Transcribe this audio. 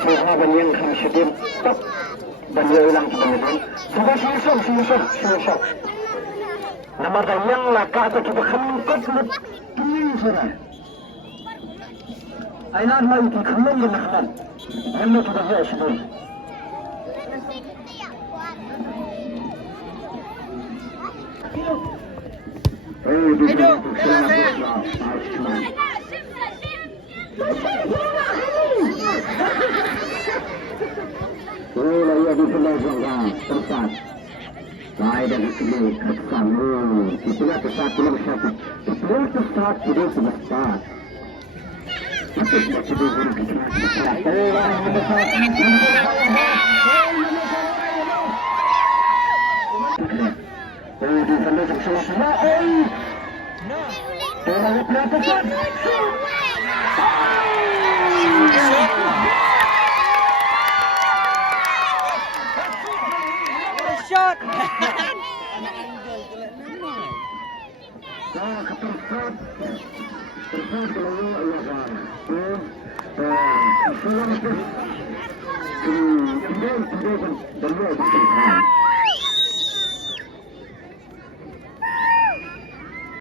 Sehingga banyak kami sedih tak banyak ulang kemudian sudah selesai. Nama yang laka atau kita kemungkat lebih sudah. Ailan mau ikut kemung yang mahal. Anda sudah saya sedih. Hidup, selesai. Ia diselesaikan tepat. Saya dan istri bersama. Itulah tepat belum satu. Itulah tepat sudah sempat. Itu sudah sudah Shot. Kemudian